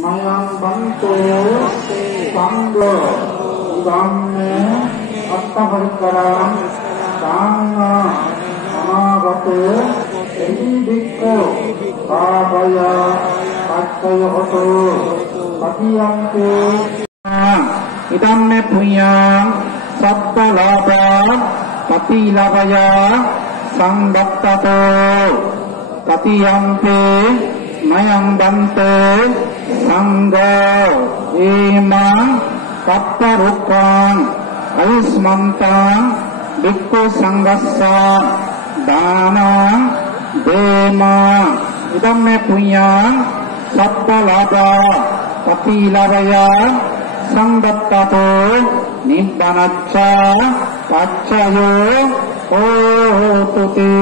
Mayang bantu sanggo idamne attavarikaram sangha samagate edikko babaya paccaya hoto patiyante idamne punyang sabba labha patilabaya sangbattato patiyante mayang bante sangga imang kapparukan aismantang bikku sanggassa dana dema idamne punyang sabba labha patilabaya sangbattato nibbanacca paccayo hotuti.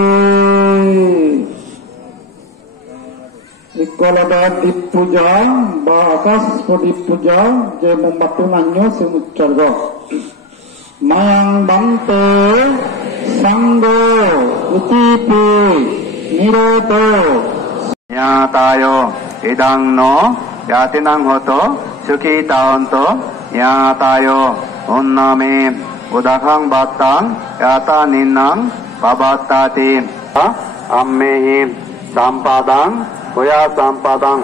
Ikolada dipuja bakas ko dipuja je membatungannya semucarga mayang bante sanggo utipi niroto nyatayo idang no yatinang hoto suki taonto nyatayo unnami udakang batang yata ninang pabatati ammehi sampadang Kuya sampadang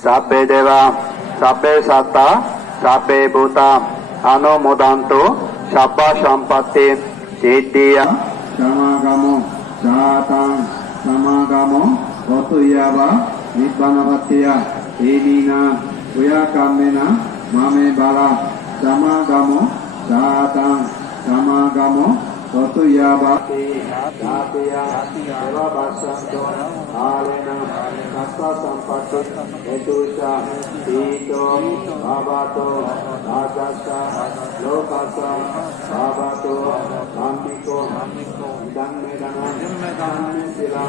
sabbe deva sabbe satta sabbe bhuta anomodanto sabba sampatti siddhiya samagamo satang samagamo otuyava nibbanavatiya edina kuya kammena mame bala samagamo satang samagamo otuyava Satya Deva Basanto Alena Kasta Sampati Etusha Tito Babato Rajasa Lokasa Babato Ambiko Danme Dana Danme Sila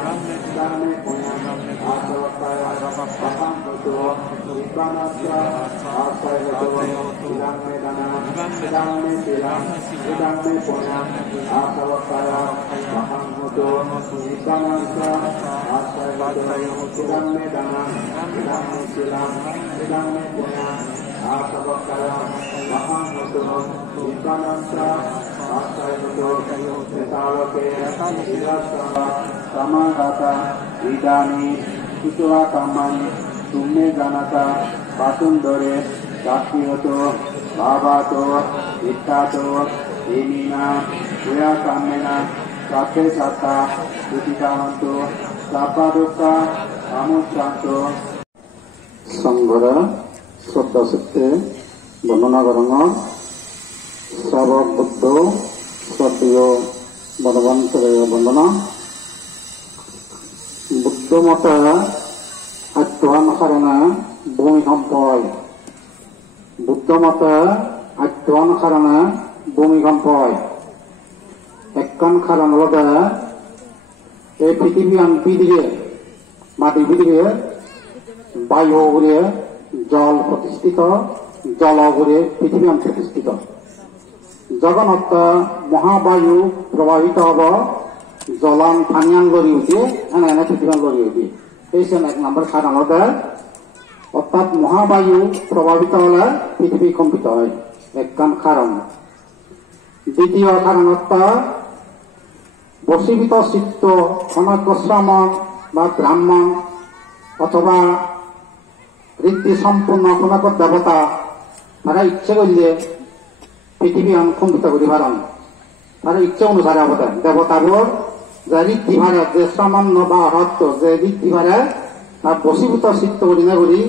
Danme Punya Asawakaya Bakam Putu Ibanasa Asayado Danme Dana Danme Sila Danme Punya Asawakaya Bakam Putu Ibanasa Asayado Danme Dana Danme Sila Danme Punya Asawakaya Bakam Putu Ibanasa Asayado Setaloke Ilasa Samagata Idani Kutua Kamani Tumme Ganata Patundore Sakyoto Babato Ittato Imina Kuya Kamena Sakke Satta Utikamanto Sapaduka Amusanto Sanggara Sabda Sitte Bandana Garanga Sabab Buddho Satyo Bhagavantaya Bandana Buddha Mata Attuan Karana Bhumi Kampai Buddha Mata Attuan Karana Bhumi Kampai Ekkan Karan Loda E Prithibiyan Pidige Mati Pidige Bayu Gure Jal Pratistita Jala Gure Prithibiyan Pratistita Jagannatta Mahabayu Prabhavita Haba Jalan Paniyan Gori Uti Ana Prithibiyan Gori Uti এই এক নম্বর কারণ অর্থাৎ মহাবায়ু প্রভাবিত হলে পৃথিবী কম্পিত হয় একখান কারণ দ্বিতীয় কারণ অর্থাৎ বশীভূত চিত্ত অনগ্রশ্রামণ বা ব্রাহ্মণ অথবা ঋদ্ধি সম্পূর্ণ কোন দেবতা তারা ইচ্ছে করলে পৃথিবী কম্পিত করি পারেন তারা ইচ্ছে অনুসারে অবদান দেবতাবোৰ যে ঋদ্ধি ভারে যে সামান্য বা অহত্য যে ঋদ্ধি ভারে তার বশীভূত চিত্ত করি না করি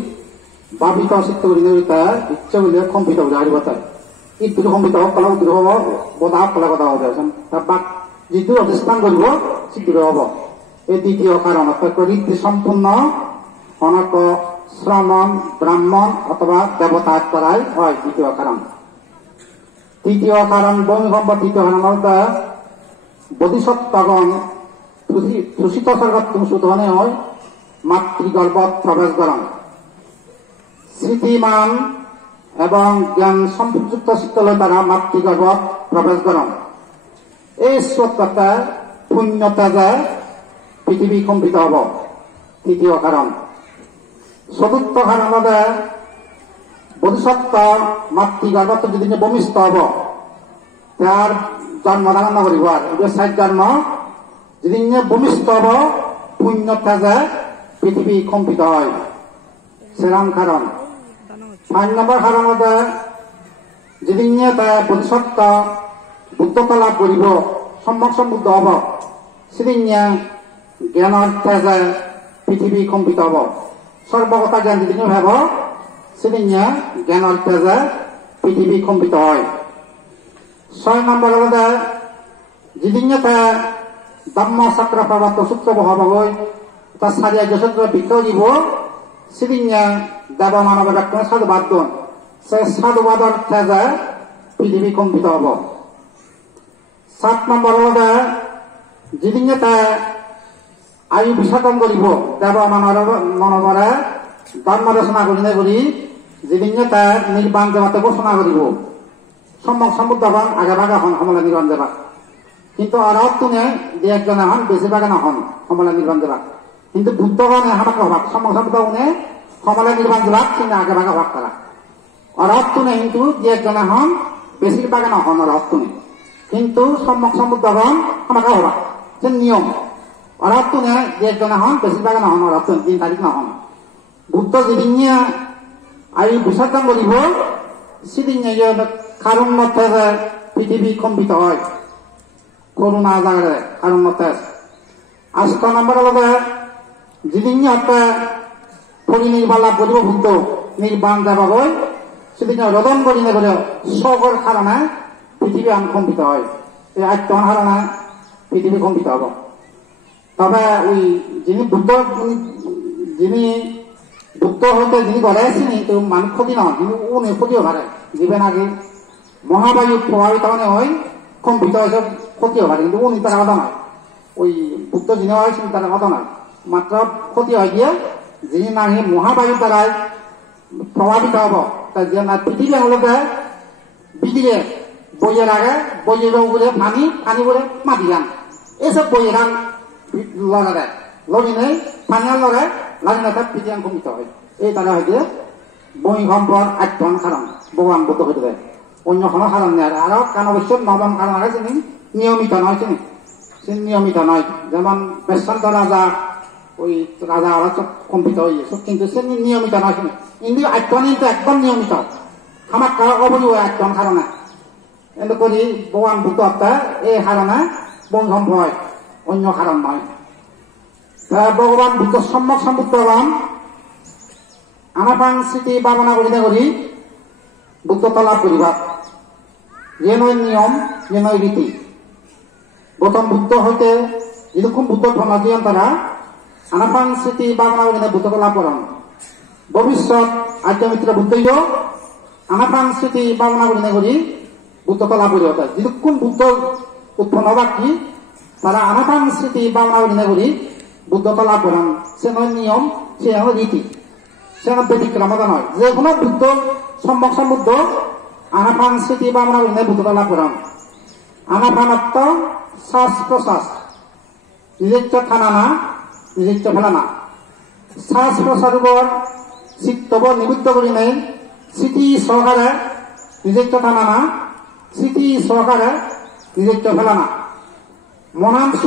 ভাবিত চিত্ত করি না করি তার ইচ্ছে করলে কম্পিত করে হারিব তার ইদ্রু কম্পিত হোক কলা উদ্রু হব বোধা হোক কলা কথা হবে তার বাক যিটো অধিষ্ঠান কৰিব শীঘ্ৰ হ'ব। এই দ্বিতীয় কাৰণ অর্থাৎ রীতি সম্পূর্ণ অনেক শ্রমণ ব্রাহ্মণ অথবা দেবতার করাই হয় দ্বিতীয় কারণ। তৃতীয় কারণ ভূমিকম্প তৃতীয় কারণ হচ্ছে বোধিসত্ত্বগণ তুষিত স্বর্গত্ব শোধনে হয় মাতৃগর্ভত প্রবেশ করেন। স্মৃতিমান এবং জ্ঞান সম্পৃক্ত শীতলে তারা মাতৃগর্ভত প্রবেশ করেন। এই সত্যতা পুণ্যতা যায় পৃথিবী কম্পিত হব তৃতীয় কারণ। চতুর্থ কারণ হলে বোধিসত্ত্ব মাতৃগর্ভত যদি ভূমিষ্ঠ হব তার জন্ম ধারণ করিব আর সাত জন্ম যদি ভূমিষ্ঠ হব পুণ্যতা যায় পৃথিবী কম্পিত হয় সেরাম কারণ। 5 নম্বর কারণ হলে যদি বোধিসত্ত্ব বুদ্ধত্ব লাভ করিব সম্যক সম্বুদ্ধ হব সেদিন জ্ঞানের তেজে পৃথিবী কম্পিত হব। সর্বকথা জ্ঞান যদি ভাব সেদিন জ্ঞানের তেজে পৃথিবী কম্পিত হয়। 6 নম্বর হল যেদিন ধর্ম চক্র প্রবর্ত সূত্র বহাবগৈ তার সারিয়া যশোদ্র বিক্ষ দিব সেদিন দেব মানবের একটা সাধুবাদ দন সে সাধুবাদর তেজে পৃথিবী কম্পিত হব। 7 নম্বর হল যেদিন আয়ু বিসর্জন করিব দেব মানবরে ধর্ম রচনা করি যেদিন নির্বাণ দেবতে ঘোষণা করিব সম্যক সম্বুদ্ধগণ আগে ভাগে হন সমলা নির্বাণ দেবা। কিন্তু আর তুনে যে একজনে হন বেশিরভাগে নহন সমলা নির্বাণ দেবা। কিন্তু বুদ্ধগণে হামাকে হবাক সম্যক সম্বুদ্ধগণে সমলা নির্বাণ দেবা কিন্তু আগে ভাগে হবাক তারা। আর তুনে কিন্তু যে একজনে হন বেশিরভাগে নহন আর তুনে কিন্তু সম্যক সম্বুদ্ধগণ আমাকে হবাক যে নিয়ম। আর তুনে যে একজনে হন বেশিরভাগে নহন আর 3 তারিখ নহন। বুদ্ধ যেদিন আয়ু বিসর্জন করিব সেদিন কারুণ্য তেজে পৃথিবী কম্পিত হয় করুণা জাগে কারুণ্য তেজ। 8 নম্বর হল যেদিন পরিনির্বাণ লাভ করিব বুদ্ধ নির্বাণ যাবাগৈ সেদিন রোদন করি করে শোকের কারণে পৃথিবী কম্পিত হয়। এই 8 কারণে পৃথিবী কম্পিত হব। তবে ওই যিনি যিনি বুদ্ধ হইতে যিনি গড়াইছেন কিন্তু মানুষ ক্ষতি নয় কিন্তু উনি ক্ষতিও পারে জীবেন আগে মহাবায়ু প্রভাবিত মানে হয় কম্পিত হয়েছে ক্ষতিও পারে কিন্তু উনি তারা কথা নয়। ওই বুদ্ধ যিনি হয়েছেন তারা কথা নয় মাত্র ক্ষতি হয় গিয়ে যিনি নাকি মহাবায়ুর দ্বারাই প্রভাবিত হব তাই যে না পৃথিবী হলোকে বিদিলে বইয়ের আগে বইয়ের উপরে পানি করে মাটি গান এসব বইয়ের গান লড়া দেয় লড়ি নেই পানিয়ার লড়াই লাগে না তার পৃথিবী কমিত হয়। এই তারা হয়তো ভূমিকম্পর 8 কারণ ভগবান বুদ্ধ হইতে দেয় অন্য কোনো কারণ নেই। আর কেন অবশ্য 9 কারণ আছে চিনি নিয়মিত নয় চিনি সে নিয়মিত নয় যেমন বেশান্ত রাজা ওই রাজা আরো কম্পিত হয়েছে কিন্তু সে নিয়মিত নয় চিনি কিন্তু 8 কিন্তু একদম নিয়মিত আমার অবধি 8 কারণে এমনি করি ভগবান বুদ্ধ এই কারণে ভূমিকম্প হয় অন্য কারণ নয়। ভগবান বুদ্ধ সম্যক সম্বুদ্ধগণ আনাপান স্মৃতি ভাবনা করি বুদ্ধত্ব লাভ করিবা যে নয় নিয়ম যে নয় রীতি। প্রথম বুদ্ধ হইতে যেরকম বুদ্ধ ধর্মজীবন তারা আনাপান স্মৃতি ভাবনা করি বুদ্ধত্ব লাভ করেন। ভবিষ্যৎ আর্যমিত্র বুদ্ধইও আনাপান স্মৃতি ভাবনা করি বুদ্ধত্ব লাভ করি যেরকম বুদ্ধ উৎপন্ন বাকি তারা আনাপান স্মৃতি ভাবনা করি বুদ্ধত্ব লাভ করেন। সে নয় নিয়ম সে নয় রীতি সে ব্যতিক্রমতা নয় যে কোনো বুদ্ধ সম্যক সম্বুদ্ধ আনাপান স্মৃতি ভাবনা করি বুদ্ধত্ব লাভ করেন। আনাপানত্ব শ্বাস প্রশ্বাস নিজস্ব থানা না নিজস্ব ফেলা না শ্বাস প্রশ্বাসের উপর চিত্তব নিবৃত্ত করি নেই স্মৃতি সহকারে নিজস্ব থানা না স্মৃতি সহকারে নিজস্ব ফেলা না মনাংশ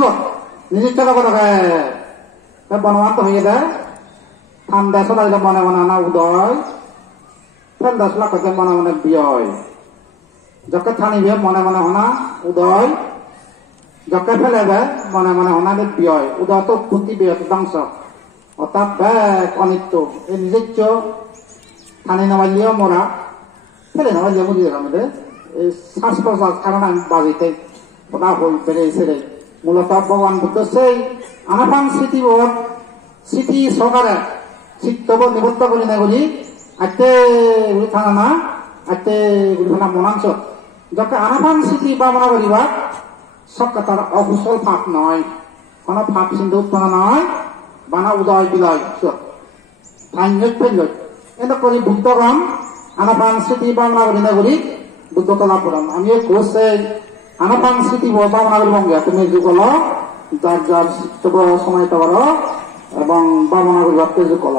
নিজস্ব লগতে বনমান্ত হয়ে যায় ঠান্ডা চলাইলে মনে মনে না উদয় ঠান্ডা চলা করতে মনে মনে বিয় যকে থানিবে মনে মনে হনা উদয় যকে ফেলেবে মনে মনে হনা বিয় উদয় তো ক্ষতি বিয়ত ধ্বংস অর্থাৎ ব্যাগ অনিত্য এই নিজস্ব থানি নামালিও মরা ফেলে নামালিও বুঝিয়ে আমাদের এই শ্বাস প্রশ্বাস কারণ আমি বাজিতে ওটা হই বেড়ে ছেড়ে মূলত ভগবান বুদ্ধ সেই আনাপান স্মৃতি সহকারে চিত্তব নিবদ্ধ করি না করি আতে গুলি থানা না আতে গুলি থানা মনাংশ যখন আনাপান স্মৃতি ভাবনা করিবা সব কথার অকুশল পাপ নয় কোন পাপ চিন্তা উৎপন্ন নয় বানা উদয় বিলয় এটা করি বুদ্ধগণ আনাপান স্মৃতি ভাবনা করি না করি বুদ্ধতা লাভ করাম আমি কোসে আনাপান স্মৃতি ভাবনা করি বঙ্গে তুমি যুগল যার যার সময় পাবার এবং ভাবনা করিবার যুগল